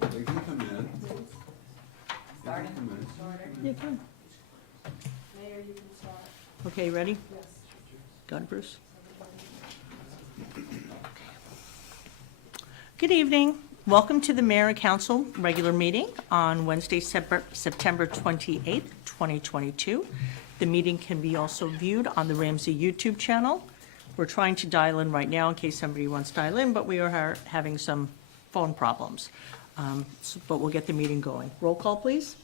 They can come in. Starting. They can come in. You can. Mayor, you can start. Okay, you ready? Yes. Go ahead, Bruce. Good evening. Welcome to the Mayor and Council regular meeting on Wednesday, September 28th, 2022. The meeting can be also viewed on the Ramsey YouTube channel. We're trying to dial in right now in case somebody wants to dial in, but we are having some phone problems. But we'll get the meeting going. Roll call, please.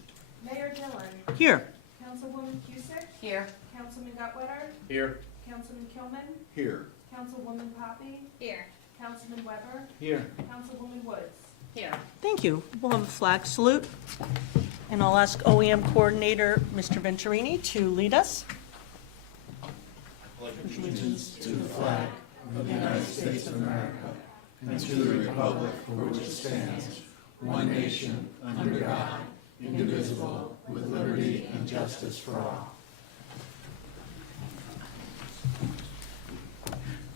Mayor Dillon. Here. Councilwoman Cusick. Here. Councilman Gutwetter. Here. Councilman Kilman. Here. Councilwoman Poppy. Here. Councilman Weber. Here. Councilwoman Woods. Here. Thank you. We'll have a flag salute. And I'll ask OEM Coordinator, Mr. Venturini, to lead us. Allegiance to the flag of the United States of America and to the republic for which it stands, one nation, under God, indivisible, with liberty and justice for all.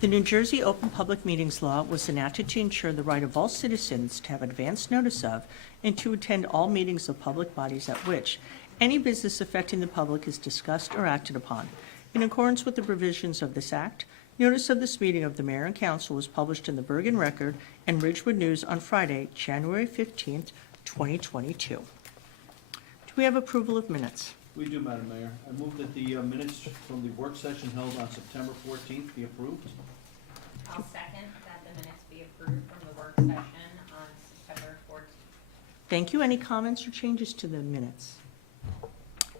The New Jersey Open Public Meetings Law was enacted to ensure the right of all citizens to have advance notice of and to attend all meetings of public bodies at which any business affecting the public is discussed or acted upon. In accordance with the provisions of this Act, notice of this meeting of the Mayor and Council was published in the Bergen Record and Ridgewood News on Friday, January 15th, 2022. Do we have approval of minutes? We do, Madam Mayor. I move that the minutes from the work session held on September 14th be approved. I'll second that the minutes be approved from the work session on September 14th. Thank you. Any comments or changes to the minutes?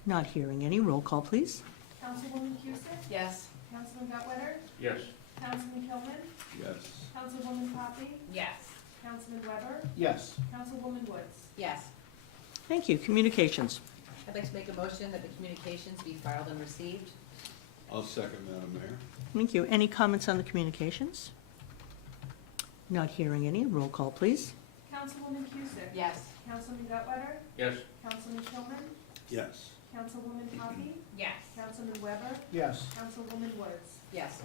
Not hearing any. Roll call, please. Councilwoman Cusick. Yes. Councilman Gutwetter. Yes. Councilman Kilman. Yes. Councilwoman Poppy. Yes. Councilman Weber. Yes. Councilwoman Woods. Yes. Thank you. Communications. I'd like to make a motion that the communications be filed and received. I'll second, Madam Mayor. Thank you. Any comments on the communications? Not hearing any. Roll call, please. Councilwoman Cusick. Yes. Councilman Gutwetter. Yes. Councilman Kilman. Yes. Councilwoman Poppy. Yes. Councilman Weber. Yes. Councilwoman Woods. Yes.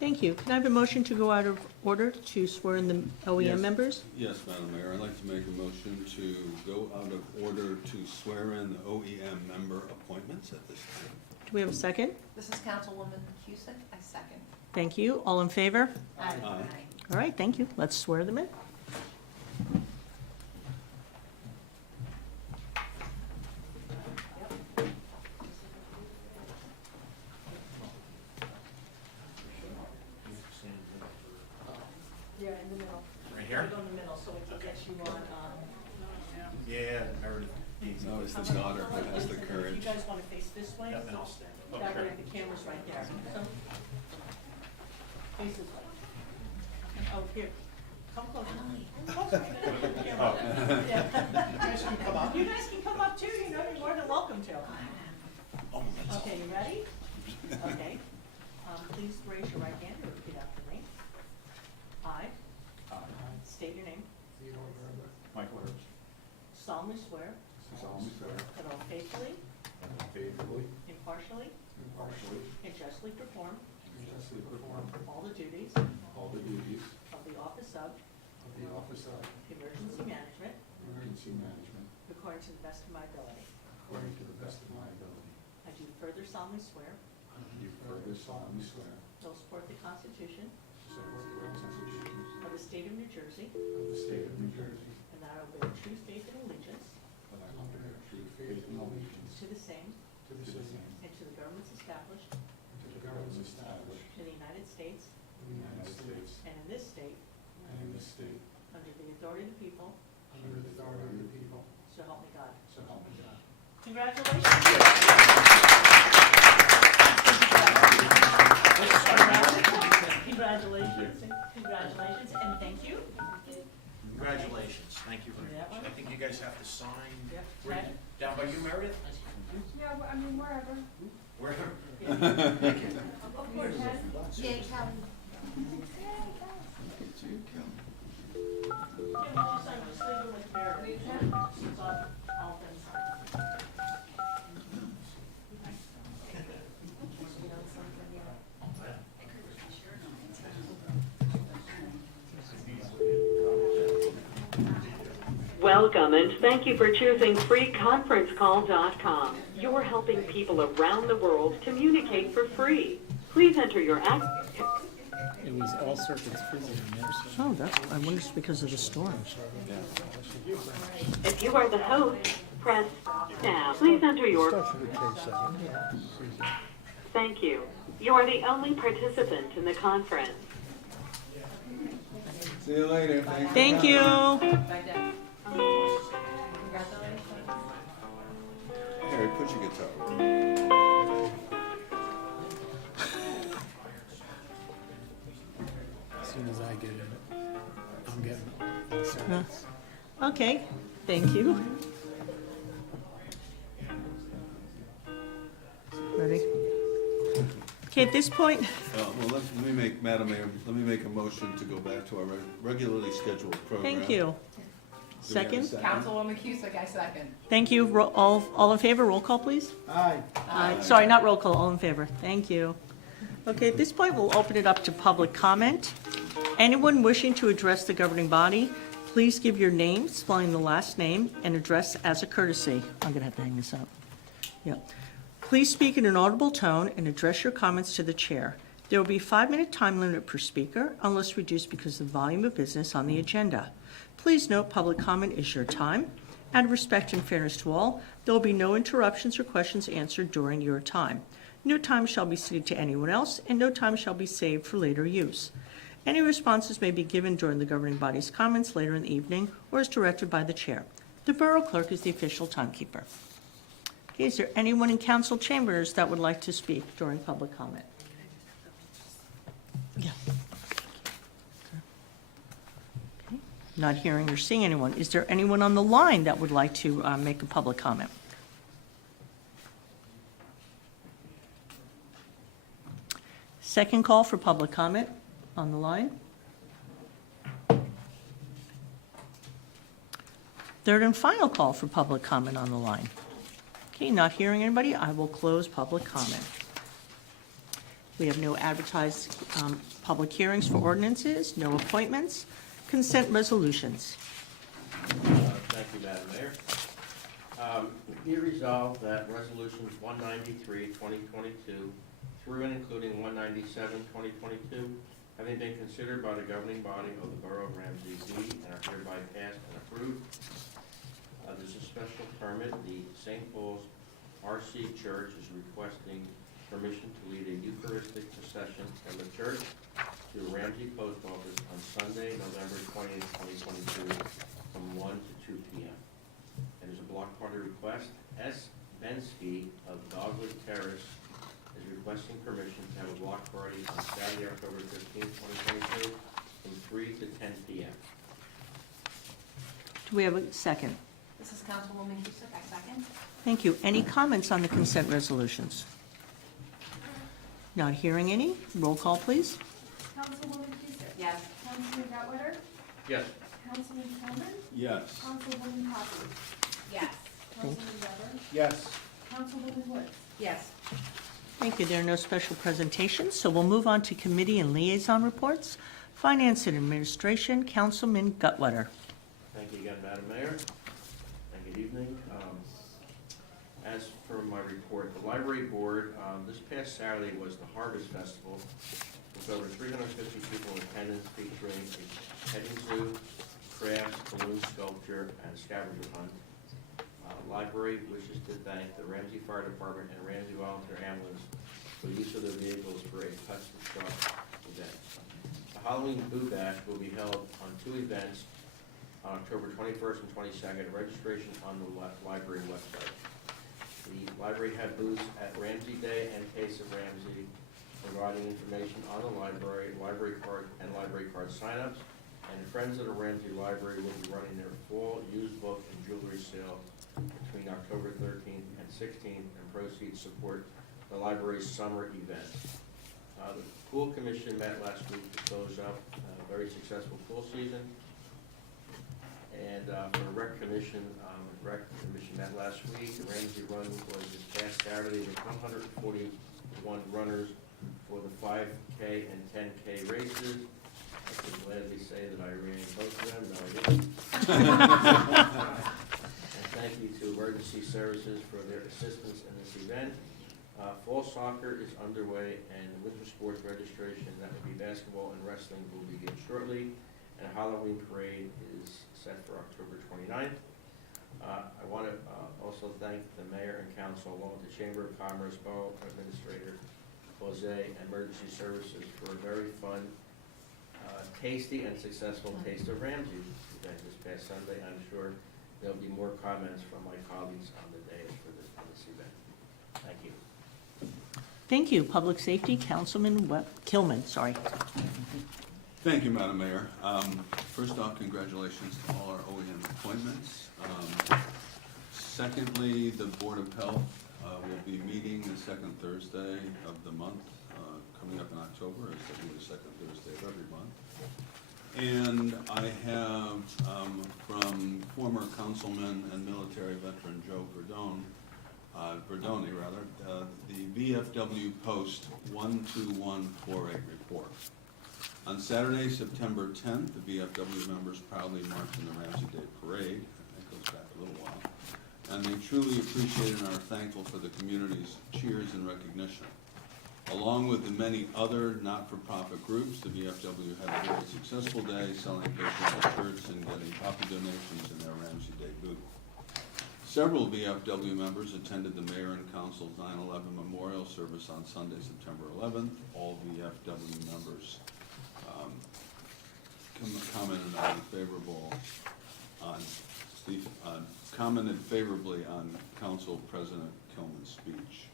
Thank you. Can I have a motion to go out of order to swear in the OEM Yes. members? Yes, Madam Mayor. I'd like to make a motion to go out of order to swear in the OEM member appointments at this time. Do we have a second? This is Councilwoman Cusick. I second. Thank you. All in favor? Aye. All right, thank you. Let's swear them in. Yeah, in the middle. Right here? Go in the middle so we can get you on. Yeah, Meredith. No, it's the daughter who has the If you courage. guys want to face this way, Yeah, I'll stand. that way the camera's right there. So, face this way. Oh, here. Come closer. Closer to the camera. Yeah. You guys can come up. You guys can come up too, you know, you're more than welcome to. Oh, that's Okay, you ready? Okay. Please raise your right hand and repeat after me. I state your name. Michael Herbst. Solemnly swear Solemnly swear. that I will faithfully, Faithfully, impartially, impartially, and justly perform and justly perform all the duties all the duties of the office of of the office of Emergency Management Emergency Management according to the best of my ability. according to the best of my ability. I do further solemnly swear I do further solemnly swear to support the Constitution to support the Constitution of the State of New Jersey, of the State of New Jersey, and that I will bear true faith and allegiance that I will bear true faith and allegiance to the same to the same and to the governments established and to the governments established in the United States in the United States and in this state and in this state under the authority of the people, under the authority of the people, so help me God. so help me God. Congratulations. Congratulations, congratulations, and thank you. Congratulations, thank you very That much. one? I think you guys have to sign. Yep. Where you- Down by you, Meredith? Yeah, I mean, wherever. Wherever. Of course. Yay, Kelly. Yeah, well, also, I'm just leaving with Meredith. Since all been signed. Welcome and thank you for choosing freeconferencecall.com. You're helping people around the world communicate for free. Please enter your It was all circuits busy in there, so. Oh, that's, I wonder if it's because of the storm. If you are the host, press now. Please enter your. Thank you. You are the only participant in the conference. See you later. Thank you. Bye, Deb. Congratulations. Harry, put your guitar away. As soon as I get in it, I'm getting all circuits. Okay, thank you. Ready? Okay, at this point, Well, let me make, Madam Mayor, let me make a motion to go back to our regularly scheduled program. thank you. Do we have a Second? Councilwoman Cusick, I second. Thank you. All in favor, roll call, please. Aye. Aye. Sorry, not roll call, all in favor. Thank you. Okay, at this point, we'll open it up to public comment. Anyone wishing to address the governing body, please give your name, spelling the last name, and address as a courtesy. I'm gonna have to hang this up. Yeah. Please speak in an audible tone and address your comments to the chair. There will be a 5-minute time limit per speaker, unless reduced because of the volume of business on the agenda. Please note, public comment is your time. Out of respect and fairness to all, there will be no interruptions or questions answered during your time. No time shall be ceded to anyone else, and no time shall be saved for later use. Any responses may be given during the governing body's comments later in the evening or as directed by the chair. The Borough Clerk is the official timekeeper. Okay, is there anyone in council chambers that would like to speak during public comment? Yeah. Okay. Not hearing or seeing anyone. Is there anyone on the line that would like to make a public comment? Second call for public comment on the line. Third and final call for public comment on the line. Okay, not hearing anybody, I will close public comment. We have no advertised public hearings for ordinances, no appointments, consent resolutions. Thank you, Madam Mayor. Be resolved that resolutions 193, 2022, through and including 197, 2022, having been considered by the governing body of the Borough of Ramsey, be and are hereby passed and approved. There's a special permit. The St. Paul's RC Church is requesting permission to lead a Eucharistic procession from the church to the Ramsey Post Office on Sunday, November 20th, 2022, from 1 to 2 p.m. And there's a block party request. S. Bensky of Dogwood Terrace is requesting permission to have a block party on Saturday, October 15th, 2022, from 3 to 10 p.m. Do we have a second? This is Councilwoman Cusick, I second. Thank you. Any comments on the consent resolutions? Not hearing any. Roll call, please. Councilwoman Cusick? Yes. Councilman Guttletter? Yes. Councilman Coleman? Yes. Councilwoman Coffey? Yes. Councilman Weber? Yes. Councilwoman Woods? Yes. Thank you. There are no special presentations, so we'll move on to committee and liaison reports. Finance and Administration, Councilman Guttletter. Thank you again, Madam Mayor, and good evening. As for my report, the library board, this past Saturday was the Harvest Festival, with over 350 people in attendance, featuring a petting zoo, crafts, balloon sculpture, and scavenger hunt. Library wishes to thank the Ramsey Fire Department and Ramsey Volunteer Ambulance for use of their vehicles for a Touch the Truck event. The Halloween Boo Bash will be held on 2 events on October 21st and 22nd. Registration on the library website. The library had booths at Ramsey Day and Case of Ramsey, providing information on the library card and library card signups. And Friends of the Ramsey Library will be running their fall used book and jewelry sale between October 13th and 16th, and proceeds support the library's summer event. The pool commission met last week to close up a very successful pool season. And for the rec commission met last week. The Ramsey Run was this past Saturday with 141 runners for the 5K and 10K races. I can gladly say that I ran both of them, no, I didn't. And thank you to Emergency Services for their assistance in this event. Fall soccer is underway, and winter sports registration, that would be basketball and wrestling, will begin shortly. And a Halloween parade is set for October 29th. I want to also thank the mayor and council, along with the Chamber of Commerce, Borough Administrator Jose, and Emergency Services for a very fun, tasty, and successful Taste of Ramsey event this past Sunday. I'm sure there'll be more comments from my colleagues on the day for this event. Thank you. Thank you. Public Safety, Councilman Kilman, sorry. Thank you, Madam Mayor. First off, congratulations to all our OEM appointments. Secondly, the Board of Health will be meeting the second Thursday of the month, coming up in October, as it'll be the second Thursday of every month. And I have from former councilman and military veteran Joe Verdoni, the VFW Post 12148 report. On Saturday, September 10th, the VFW members proudly marched in the Ramsey Day Parade. That goes back a little while. And they truly appreciated and are thankful for the community's cheers and recognition. Along with the many other not-for-profit groups, the VFW had a very successful day selling patriotic shirts and getting puppy donations in their Ramsey Day booth. Several VFW members attended the mayor and council's 9/11 memorial service on Sunday, September 11th. All VFW members commented favorably on Council President Kilman's speech.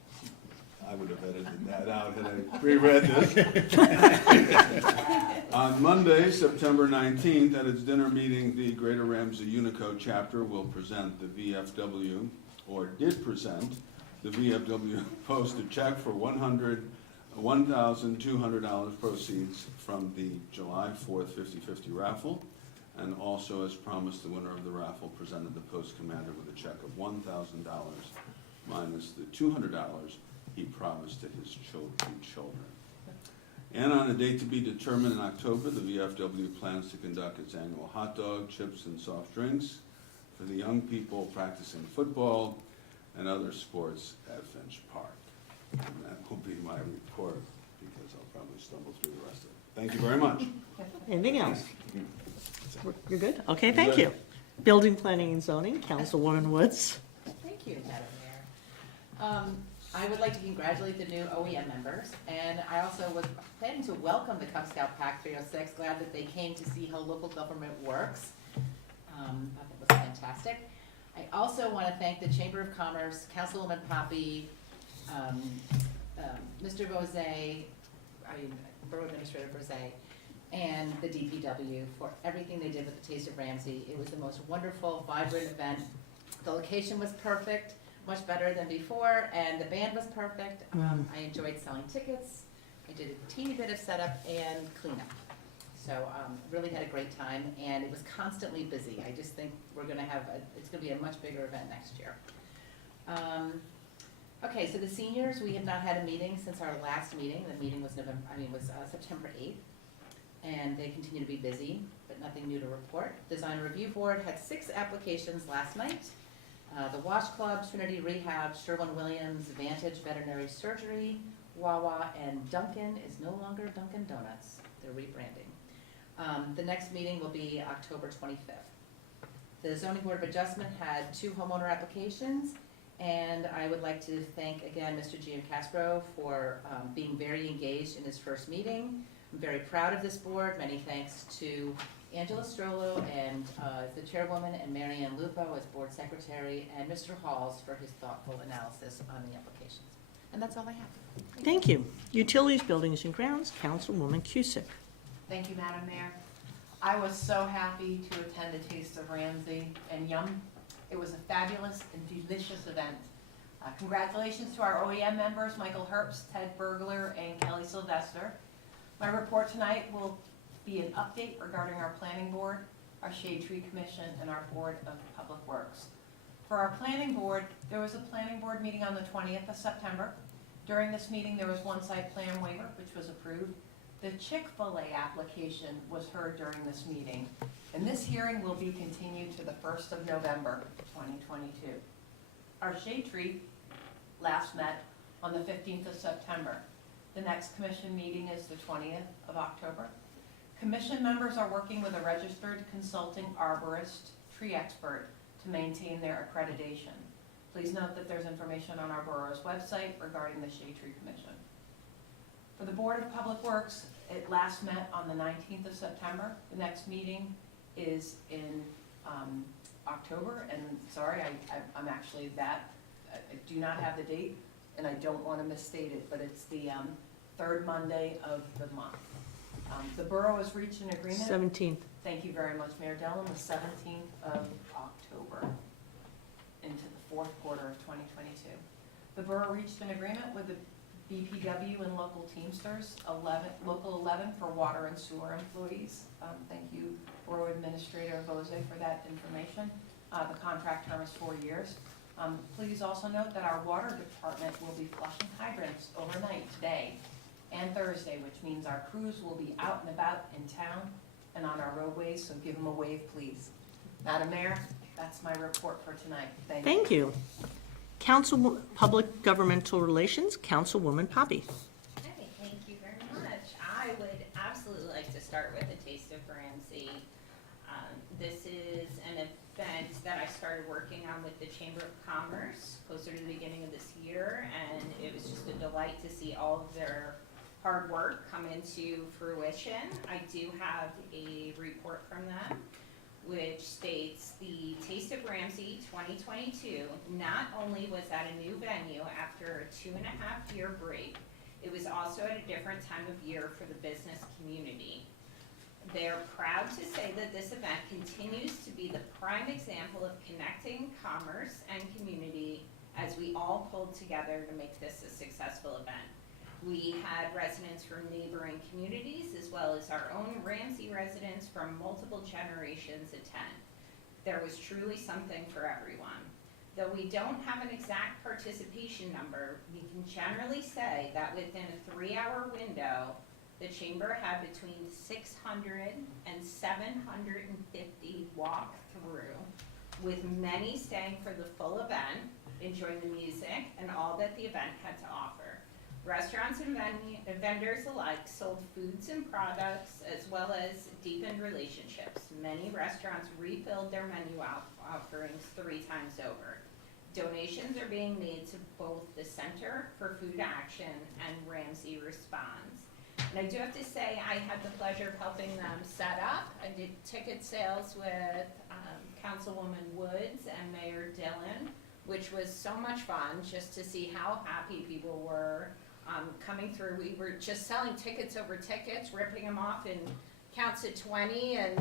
I would have edited that out had I reread this. On Monday, September 19th, at its dinner meeting, the Greater Ramsey Unico chapter will present the VFW, or did present, the VFW posted check for $1,200 proceeds from the July 4th 50/50 raffle, and also, as promised, the winner of the raffle presented the post commander with a check of $1,000 minus the $200 he promised to his two children. And on a date to be determined in October, the VFW plans to conduct its annual hot dog, chips, and soft drinks for the young people practicing football and other sports at Finch Park. And that will be my report, because I'll probably stumble through the rest of it. Thank you very much. Anything else? You're good? Okay, thank you. Building, Planning, and Zoning, Councilwoman Woods. Thank you, Madam Mayor. I would like to congratulate the new OEM members, and I also was planning to welcome the Cub Scout Pack 306. Glad that they came to see how local government works. I thought that was fantastic. I also want to thank the Chamber of Commerce, Councilwoman Poppy, Mr. Borough Administrator Bose, and the DPW for everything they did with the Taste of Ramsey. It was the most wonderful, vibrant event. The location was perfect, much better than before, and the band was perfect. I enjoyed selling tickets. I did a teeny bit of setup and cleanup. So really had a great time, and it was constantly busy. I just think we're gonna have, it's gonna be a much bigger event next year. Okay, so the seniors, we have not had a meeting since our last meeting. The meeting was September 8th, and they continue to be busy, but nothing new to report. Design Review Board had 6 applications last night. The Wash Club, Trinity Rehab, Sherwin-Williams, Vantage Veterinary Surgery, Wawa, and Dunkin' is no longer Dunkin' Donuts. They're rebranding. The next meeting will be October 25th. The Zoning Board of Adjustment had 2 homeowner applications, and I would like to thank again Mr. Giancastro for being very engaged in his first meeting. I'm very proud of this board. Many thanks to Angela Strollo and the chairwoman, and Marianne Lupo as board secretary, and Mr. Halls for his thoughtful analysis on the applications. And that's all I have. Thank you. Utilities, Buildings, and Grounds, Councilwoman Cusick. Thank you, Madam Mayor. I was so happy to attend the Taste of Ramsey and Yum. It was a fabulous and delicious event. Congratulations to our OEM members, Michael Herbst, Ted Bergler, and Kelly Sylvester. My report tonight will be an update regarding our planning board, our Shade Tree Commission, and our Board of Public Works. For our planning board, there was a planning board meeting on the 20th of September. During this meeting, there was one site plan waiver, which was approved. The Chick-fil-A application was heard during this meeting, and this hearing will be continued to the 1st of November, 2022. Our shade tree last met on the 15th of September. The next commission meeting is the 20th of October. Commission members are working with a registered consulting arborist tree expert to maintain their accreditation. Please note that there's information on our borough's website regarding the Shade Tree Commission. For the Board of Public Works, it last met on the 19th of September. The next meeting is in October, and sorry, I'm actually I do not have the date, and I don't want to misstate it, but it's the third Monday of the month. The borough has reached an agreement. 17th. Thank you very much, Mayor Dellum, the 17th of October into the fourth quarter of 2022. The borough reached an agreement with the BPW and local Teamsters, Local 11 for water and sewer employees. Thank you, Borough Administrator Bose, for that information. The contract term is 4 years. Please also note that our water department will be flushing hydrants overnight today and Thursday, which means our crews will be out and about in town and on our roadways, so give them a wave, please. Madam Mayor, that's my report for tonight. Thank you. Council Public Governmental Relations, Councilwoman Poppy. Okay, thank you very much. I would absolutely like to start with a Taste of Ramsey. This is an event that I started working on with the Chamber of Commerce closer to the beginning of this year, and it was just a delight to see all of their hard work come into fruition. I do have a report from them, which states the Taste of Ramsey 2022 not only was at a new venue after a 2.5-year break, it was also at a different time of year for the business community. They're proud to say that this event continues to be the prime example of connecting commerce and community as we all pulled together to make this a successful event. We had residents from neighboring communities as well as our own Ramsey residents from multiple generations attend. There was truly something for everyone. Though we don't have an exact participation number, we can generally say that within a 3-hour window, the Chamber had between 600 and 750 walk through, with many staying for the full event, enjoying the music and all that the event had to offer. Restaurants and vendors alike sold foods and products as well as deepened relationships. Many restaurants refilled their menu offerings 3 times over. Donations are being made to both the Center for Food Action and Ramsey Responds. And I do have to say, I had the pleasure of helping them set up. I did ticket sales with Councilwoman Woods and Mayor Dillon, which was so much fun just to see how happy people were coming through. We were just selling tickets over tickets, ripping them off in counts of 20, and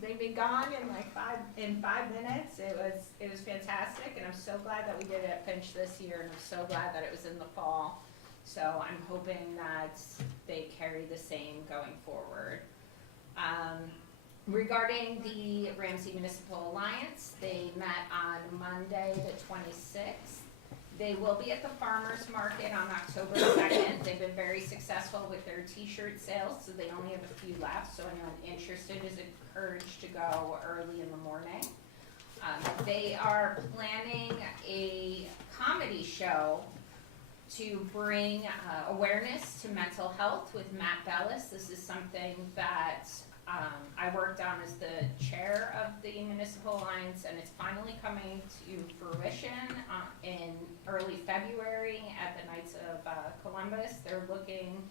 they'd be gone in like 5 minutes. It was fantastic, and I'm so glad that we did it at Finch this year, and I'm so glad that it was in the fall. So I'm hoping that they carry the same going forward. Regarding the Ramsey Municipal Alliance, they met on Monday the 26th. They will be at the Farmers Market on October 2nd. They've been very successful with their t-shirt sales, so they only have a few left, so anyone interested is encouraged to go early in the morning. They are planning a comedy show to bring awareness to mental health with Matt Bellis. This is something that I worked on as the chair of the Municipal Alliance, and it's finally coming to fruition in early February at the Knights of Columbus. They're looking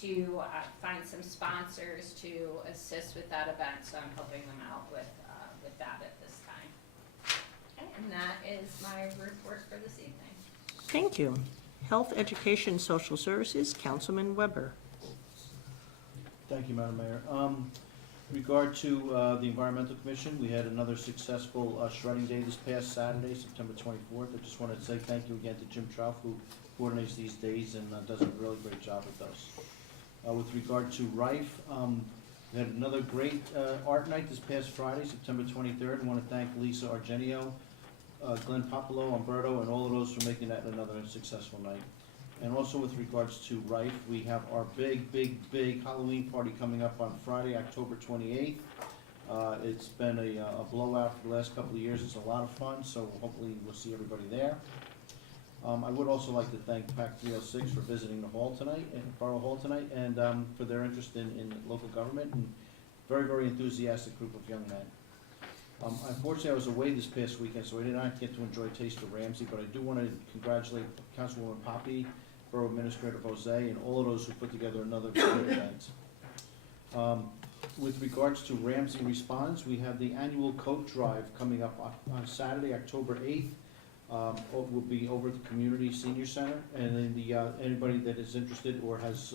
to find some sponsors to assist with that event, so I'm helping them out with that at this time. Okay, and that is my report for this evening. Thank you. Health, Education, Social Services, Councilman Weber. Thank you, Madam Mayor. Regard to the Environmental Commission, we had another successful shredding day this past Saturday, September 24th. I just wanted to say thank you again to Jim Trout, who coordinates these days and does a really great job with those. With regard to Rife, we had another great art night this past Friday, September 23rd. I want to thank Lisa Argenio, Glenn Popolo, Umberto, and all of those for making that another successful night. And also with regards to Rife, we have our big Halloween party coming up on Friday, October 28th. It's been a blowout for the last couple of years. It's a lot of fun, so hopefully we'll see everybody there. I would also like to thank PAC 306 for visiting the hall tonight, and Borough Hall tonight, and for their interest in local government, and very enthusiastic group of young men. Unfortunately, I was away this past weekend, so I did not get to enjoy Taste of Ramsey, but I do want to congratulate Councilwoman Poppy, Borough Administrator Jose, and all of those who put together another great event. With regards to Ramsey Responds, we have the annual coat drive coming up on Saturday, October 8th. Will be over at the Community Senior Center, and then anybody that is interested or has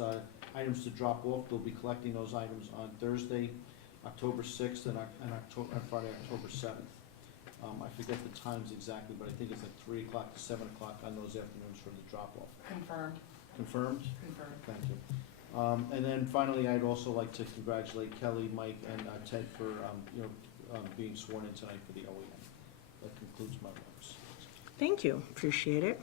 items to drop off, they'll be collecting those items on Thursday, October 6th, and Friday, October 7th. I forget the times exactly, but I think it's like 3 o'clock to 7 o'clock on those afternoons for the drop-off. Confirmed. Confirmed? Confirmed. Thank you. And then finally, I'd also like to congratulate Kelly, Mike, and Ted for being sworn in tonight for the OEM. That concludes my remarks. Thank you, appreciate it.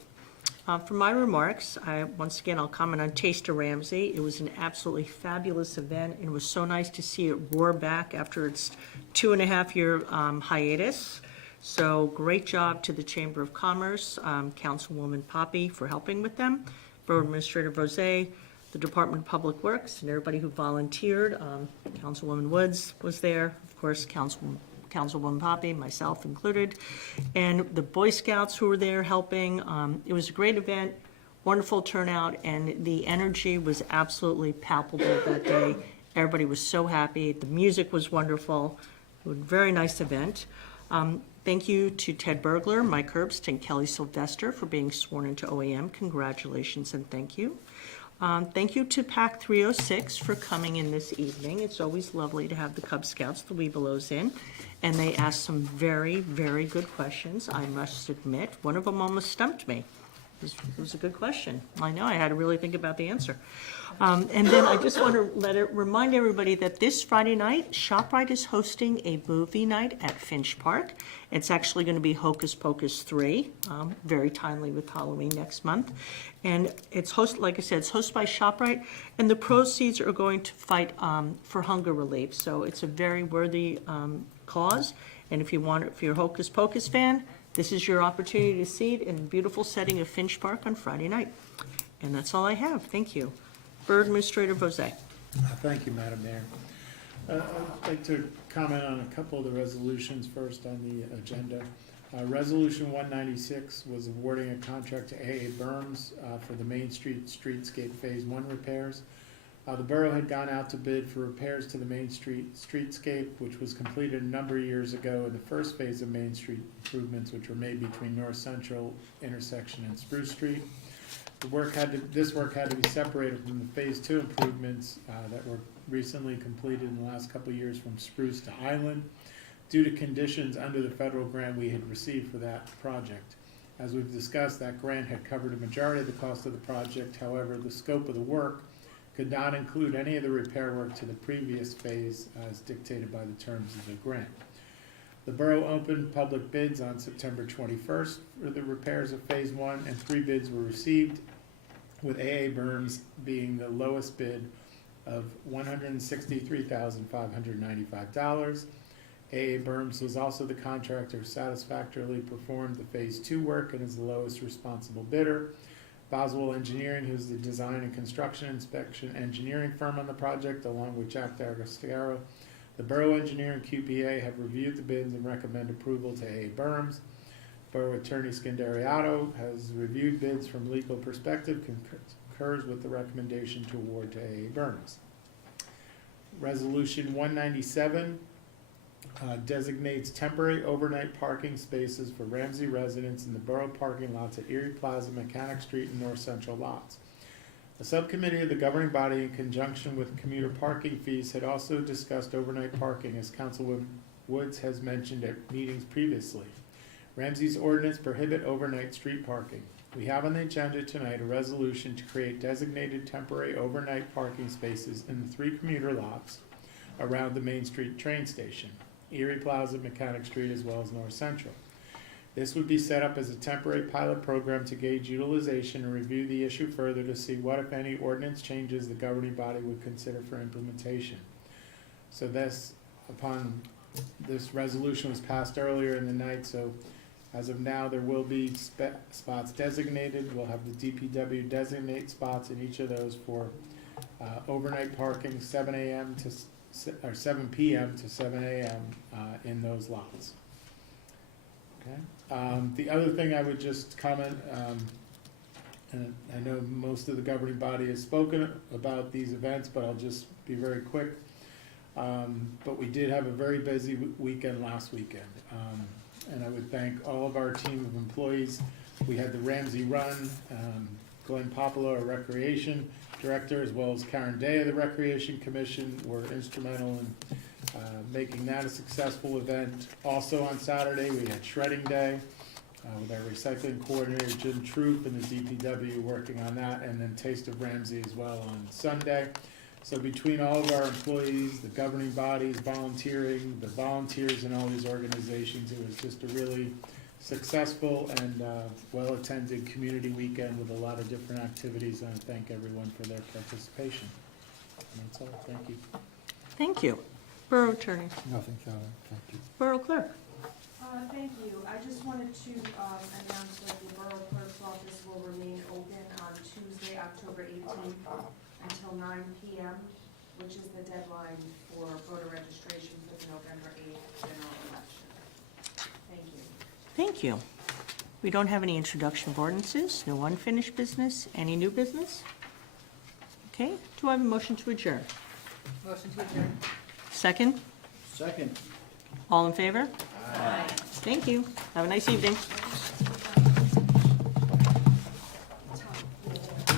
For my remarks, once again, I'll comment on Taste of Ramsey. It was an absolutely fabulous event, and it was so nice to see it roar back after its 2.5-year hiatus. So great job to the Chamber of Commerce, Councilwoman Poppy for helping with them, Borough Administrator Rosé, the Department of Public Works, and everybody who volunteered. Councilwoman Woods was there, of course, Councilwoman Poppy, myself included, and the Boy Scouts who were there helping. It was a great event, wonderful turnout, and the energy was absolutely palpable that day. Everybody was so happy. The music was wonderful. It was a very nice event. Thank you to Ted Bergler, Mike Herbst, and Kelly Sylvester for being sworn into OAM. Congratulations and thank you. Thank you to PAC 306 for coming in this evening. It's always lovely to have the Cub Scouts, the Webelos, in. And they asked some very good questions, I must admit. One of them almost stumped me. It was a good question. I know, I had to really think about the answer. And then I just want to remind everybody that this Friday night, ShopRite is hosting a movie night at Finch Park. It's actually going to be Hocus Pocus 3, very timely with Halloween next month. And it's like I said, it's hosted by ShopRite, and the proceeds are going to fight for hunger relief. So it's a very worthy cause. And if you're a Hocus Pocus fan, this is your opportunity to see it in the beautiful setting of Finch Park on Friday night. And that's all I have. Thank you. Borough Administrator Bozay. Thank you, Madam Mayor. I'd like to comment on a couple of the resolutions first on the agenda. Resolution 196 was awarding a contract to AA Burns for the Main Street Streetscape Phase 1 repairs. The borough had gone out to bid for repairs to the Main Street streetscape, which was completed a number of years ago in the first phase of Main Street improvements, which were made between North Central intersection and Spruce Street. This work had to be separated from the Phase 2 improvements that were recently completed in the last couple of years from Spruce to Island, due to conditions under the federal grant we had received for that project. As we've discussed, that grant had covered a majority of the cost of the project. However, the scope of the work could not include any of the repair work to the previous phase as dictated by the terms of the grant. The borough opened public bids on September 21st for the repairs of Phase 1, and 3 bids were received, with AA Burns being the lowest bid of $163,595. AA Burns was also the contractor who satisfactorily performed the Phase 2 work and is the lowest responsible bidder. Boswell Engineering, who's the design and construction inspection engineering firm on the project, along with Jack D'Agostero. The Borough Engineer and QPA have reviewed the bids and recommend approval to AA Burns. Borough Attorney Scandariato has reviewed bids from legal perspective, concurs with the recommendation to award to AA Burns. Resolution 197 designates temporary overnight parking spaces for Ramsey residents in the borough parking lots at Erie Plaza, Mechanic Street, and North Central lots. A subcommittee of the governing body, in conjunction with commuter parking fees, had also discussed overnight parking, as Councilwoman Woods has mentioned at meetings previously. Ramsey's ordinance prohibit overnight street parking. We have on the agenda tonight a resolution to create designated temporary overnight parking spaces in the 3 commuter lots around the Main Street train station, Erie Plaza, Mechanic Street, as well as North Central. This would be set up as a temporary pilot program to gauge utilization and review the issue further to see what, if any, ordinance changes the governing body would consider for implementation. So this resolution was passed earlier in the night, so as of now, there will be spots designated. We'll have the DPW designate spots in each of those for overnight parking, 7 p.m. to 7 a.m. In those lots. Okay. The other thing I would just comment, and I know most of the governing body has spoken about these events, but I'll just be very quick. But we did have a very busy weekend last weekend. And I would thank all of our team of employees. We had the Ramsey Run, Glenn Popolo, our Recreation Director, as well as Karen Day of the Recreation Commission were instrumental in making that a successful event. Also on Saturday, we had Shredding Day with our recycling coordinator, Jim Troop, and the DPW working on that, and then Taste of Ramsey as well on Sunday. So between all of our employees, the governing bodies, volunteering, the volunteers in all these organizations, it was just a really successful and well-attended community weekend with a lot of different activities, and I thank everyone for their participation. And that's all. Thank you. Thank you. Borough Attorney. Nothing further. Thank you. Borough Clerk. Thank you. I just wanted to announce that the Borough Clerk's office will remain open on Tuesday, October 18th until 9 p.m., which is the deadline for voter registration for the November 8th general election. Thank you. Thank you. We don't have any introduction of ordinances, no unfinished business, any new business? Okay, do I have a motion to adjourn? Motion to adjourn. Second? Second. All in favor? Aye. Thank you. Have a nice evening.